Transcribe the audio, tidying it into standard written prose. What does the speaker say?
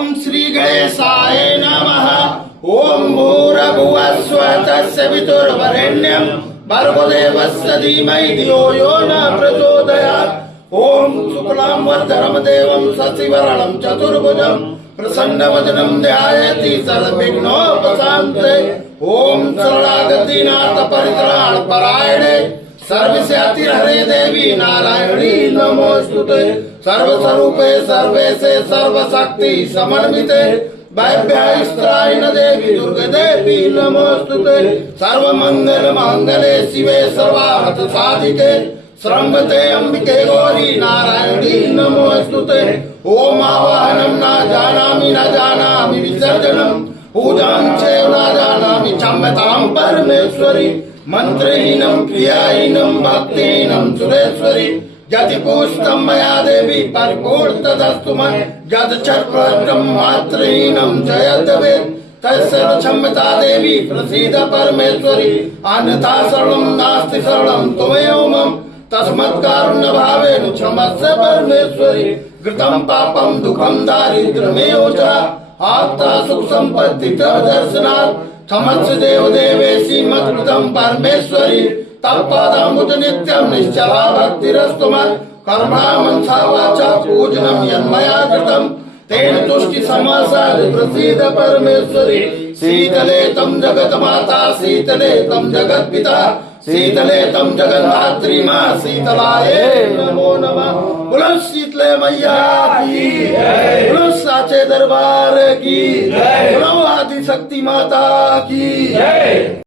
ओम श्री गणेशाय नमः। ओम भूर्भुवः स्वः तस्य वितुर्वरेण्यं भर्गो देवस्य धीमहि धियो यो न प्रचोदयात्। ओम शुक्लां वरदं देवं शशिवर्णं चतुर्भुजं प्रसन्नवदनं ध्यायति सर्वविघ्नोपशान्ते। ओम शरणागतिनाथ परित्राण परायणे सर्वस्यातिहरे देवी नारायणी नमोस्तुते। सर्वस्वरूपे सर्वेशे सर्वशक्ति समन्विते वैभ्यास्त्रायण देवी दुर्गे देवी नमोस्तुते। सर्वमंगल मांगले शिवे सर्वार्थ साधिके श्रम्भते अंबिके गौरी नारायणी नमोस्तुते। ओम आवाहनं न जानामि विसर्जनं पूजां चैव न जानामि क्षम्यतां परमेश्वरी। मंत्रहीनं क्रियाहीनं भक्तिहीनं सुरेश्वरी। यदि पुष्टं मया देवी परिपूर्ण तदस्तु मम। यद चक्रवृत्तं मात्रहीनं च यद्भवेत् तस्य क्षम्यता देवी प्रसीद परमेश्वरी। अन्यथा शरणं नास्ति शरणं त्वमेव मम तस्मत्कारुण्य भावेन क्षमस्व परमेश्वरी। कृतं पापं दुःखं दारिद्र्यमेव च आप्ता सुख संपत्ति दर्शनात् क्षमस्व देव देवेशी मत्कृतं परमेश्वरी। तत्पादाम्बुज नित्यं निश्चला भक्तिरस्तु मत्। कर्मणा मनसा वाचा पूजनं यन्मया कृतं तेन तुष्टि समासाद प्रसीद परमेश्वरी। शीतले तं जगन्माता शीतले तं जगत्पिता शीतले तं जगन्धात्री मां शीतलाये नमो नमः। बोलो शीतले मैया की बोलो साचे दरबार की बोलो आदि शक्ति माता की।